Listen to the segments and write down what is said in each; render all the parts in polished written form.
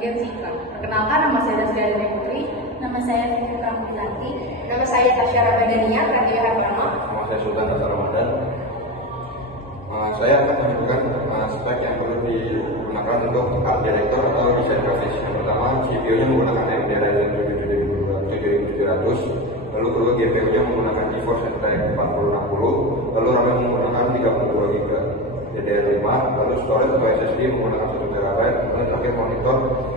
bagian sikap. Perkenalkan, nama saya Dasya Putri. Nama saya Fitri Pramudilati. Nama saya Tasya Ramadhania Pratibha Hartono. Nama saya Sultan Hatta Ramadan. Saya akan menunjukkan spek yang perlu digunakan untuk art director atau desain grafis. Yang pertama, CPU-nya menggunakan AMD Ryzen 7700, lalu kedua GPU-nya menggunakan GeForce RTX 4060, lalu RAM menggunakan 32 GB DDR5, lalu storage atau SSD menggunakan 1 TB, lalu terakhir monitor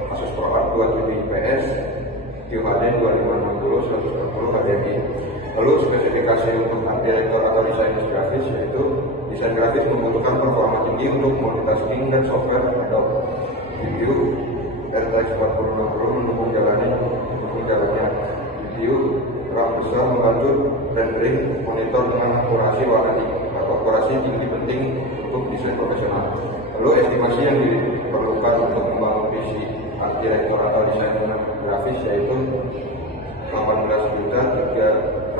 Asus ProArt 27 IPS QHD 2560 120 HDMI. Lalu spesifikasi untuk art director atau desain grafis yaitu desain grafis membutuhkan performa tinggi untuk multitasking dan software Adobe GPU RTX 4060 mendukung jalannya GPU RAM besar membantu rendering monitor dengan akurasi tinggi penting untuk desain profesional. Lalu estimasi yang diperlukan untuk membangun PC art director atau desain grafis yaitu 18.314.50.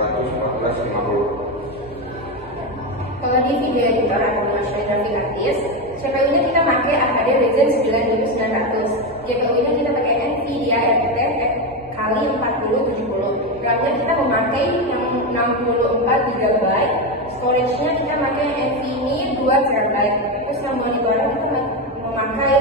Kalau di video editor atau motion graphic artist, CPU-nya kita pakai AMD Ryzen 9900, GPU-nya kita pakai NVIDIA RTX kali 4070, RAM-nya kita memakai yang 64 GB, storage-nya kita pakai NVMe 2 TB, terus yang monitornya kita memakai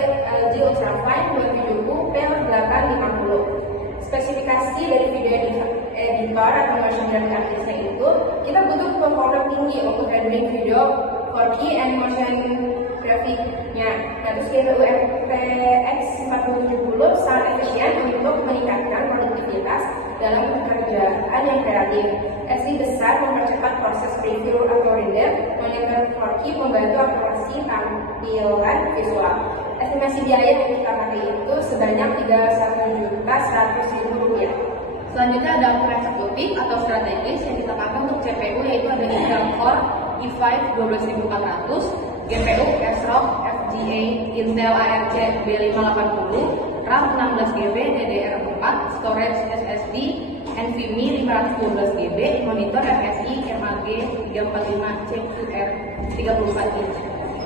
LG Ultrafine 270 P850. Spesifikasi dari video editor atau motion graphic artistnya itu kita butuh performa tinggi untuk rendering video 4K and motion grafiknya. Nah, terus GPU RTX 4070 sangat efisien untuk meningkatkan produktivitas dalam pekerjaan yang kreatif. SD besar mempercepat proses preview atau render, monitor 4K membantu akurasi tampilan visual. Estimasi biaya yang kita pakai itu sebanyak Rp31.100.000. Selanjutnya ada ukuran eksekutif atau strategis yang kita pakai untuk CPU, yaitu ada Intel Core i5 12400, GPU ASRock FGA Intel ARC B580, RAM 16GB DDR4, storage SSD NVMe 512 GB, monitor FSI MAG 345 CQR 34 inch.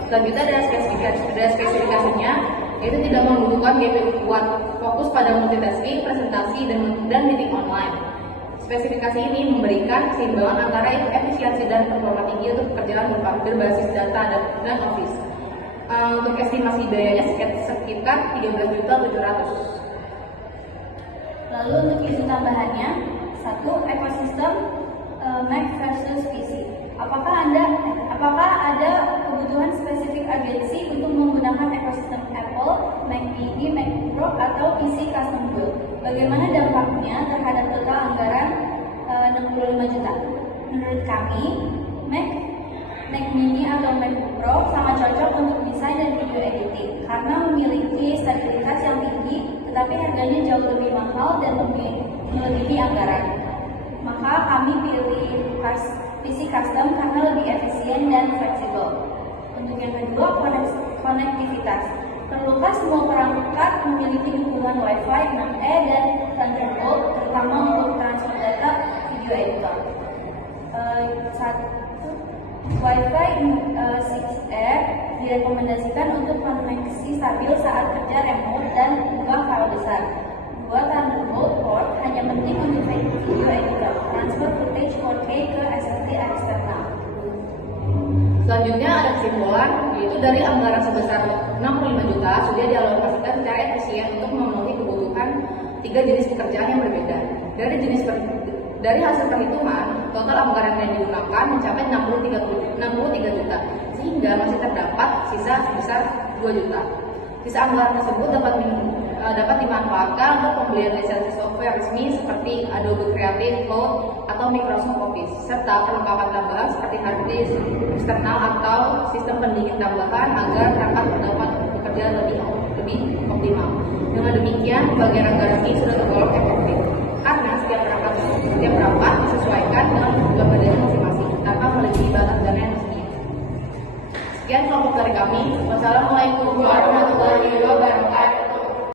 Selanjutnya ada spesifikasinya, yaitu tidak membutuhkan GPU kuat, fokus pada multitasking, presentasi, dan meeting online. Spesifikasi ini memberikan keseimbangan antara efisiensi dan performa tinggi untuk pekerjaan berbasis data dan office. Untuk estimasi biayanya sekitar 13.700.000. Lalu untuk isu tambahannya, 1. Ekosistem Mac versus PC. Apakah ada kebutuhan spesifik urgensi untuk menggunakan ekosistem Apple, Mac mini, Mac Pro, atau PC custom build? Bagaimana dampaknya terhadap total anggaran 65 juta? Menurut kami, Mac mini atau Mac Pro sangat cocok untuk desain dan video editing karena memiliki stabilitas yang tinggi, tetapi harganya jauh lebih mahal dan melebihi anggaran. Maka kami pilih PC custom karena lebih efisien dan fleksibel. Untuk yang kedua, konektivitas. Perlukah semua perangkat memiliki dukungan Wi-Fi 6E dan Thunderbolt, terutama untuk transfer data video editor? Wi-Fi 6E direkomendasikan untuk koneksi stabil saat kerja remote dan buka file besar. 2. Thunderbolt port hanya penting untuk video editor, transfer footage 4K ke SSD eksternal. Selanjutnya ada kesimpulan, yaitu dari anggaran sebesar 65 juta sudah dialokasikan secara efisien untuk memenuhi kebutuhan 3 jenis pekerjaan yang berbeda. Dari hasil perhitungan, total anggaran yang digunakan mencapai 63 juta, sehingga masih terdapat sisa sebesar 2 juta. Sisa anggaran tersebut dapat dimanfaatkan untuk pembelian lisensi software resmi seperti Adobe Creative Cloud atau Microsoft Office, serta perlengkapan tambahan seperti hard disk eksternal atau sistem pendingin tambahan agar perangkat dapat bekerja lebih optimal. Dengan demikian, bagian anggaran ini sudah tergolong efektif karena setiap perangkat disesuaikan dengan kebutuhan kerjanya masing-masing tanpa melebihi batas dana yang mestinya. Sekian kelompok dari kami. Wassalamualaikum warahmatullahi wabarakatuh.